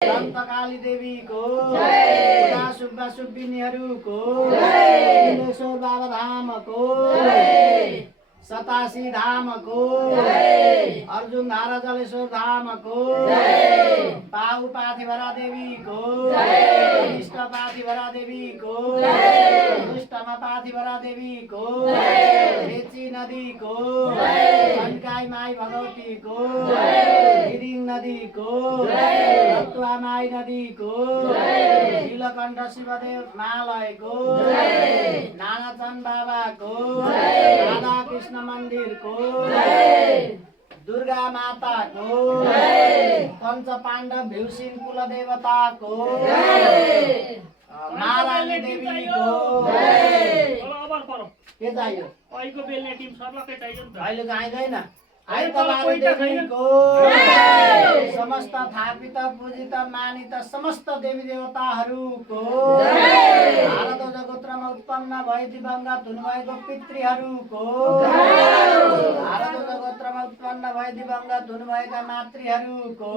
काली देवीको जय, सुब्बा सुब्बिनीहरूको जय, इलेश्वर बाबा धामको जय, 87 धामको जय, अर्जुन धारा जलेश्वर धामको जय, पाहु पाथिभरा देवीको जय, इष्ट पाथिभरा देवीको जय, दुष्टमा पाथिभरा देवीको जय, रेची नदीको जय, कन्काई माई भगवतीको जय, गिरिङ नदीको जय, रतुवा माई नदीको जय, नीलकण्ठ शिवदेव मालयको जय, नानाचन बाबाको जय, राधा कृष्ण मन्दिरको जय, दुर्गा माताको जय, पञ्च पाण्डव भीमसेन कुलदेवताको जय, महारानी देवीको जय। के चाहियो? अहिलेको बेल्ने टिम सर्लकै चाहियो नि त। अहिले चाहिँदैन। आइतबार देवीको समस्त थापित पूजित मानित समस्त देवी देवताहरूको भारत जगोत्रमा उत्पन्न भए दिवंगत हुनुभएको पितृहरूको भारत जगोत्रमा उत्पन्न भए दिवंगत हुनुभएका मातृहरूको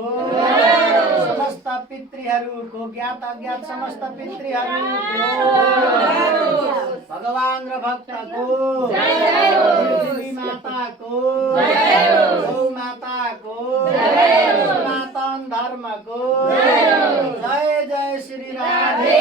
समस्त पितृहरूको ज्ञात अज्ञात समस्त पितृहरूको भगवान र भक्तको देवी माताको गौ माताको सनातन धर्मको जय जय श्री राधे।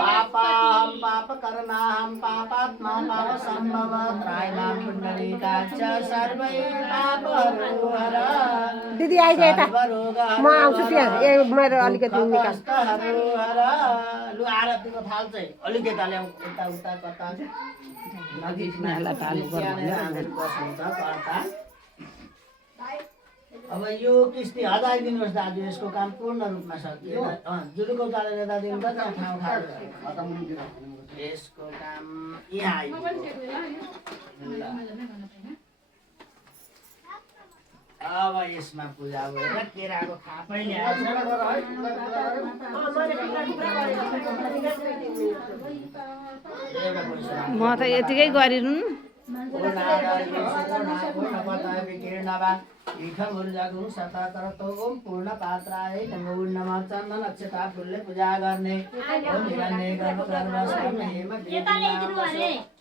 पापा हम पाप करना हम पापात्मा पाप संभव त्रायमाम पुण्डरीकाक्ष सर्वै पापहरु हर। दिदी आइदिए त म आउँछु त्यहाँ ए मेरो अलिकति निकाल हरु हर। लु आरतीको थाल चाहिँ अलिकति ल्याऊ यता उता कता नदी किनारला थाल बस्नुहुन्छ कर्ता। अब यो किस्ती हटाइदिनुहोस् दाजु, यसको काम पूर्ण रूपमा सकियो। जुलुको चालेर दादिनु त त्यहाँ ठाउँ ठाउँ यसको काम यहाँ आइपुग्यो। अब यसमा पूजा भएर केराको थापै ल्याएछ। म त यतिकै गरिनु पूर्ण पात्राय नमो नमः। चन्दन अक्षता फुलले पूजा गर्ने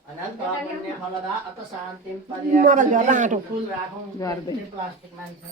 अनन्त पुण्य फलदा अत शान्तिं पर्याप्तं फुल राखौँ प्लास्टिक मान्छे।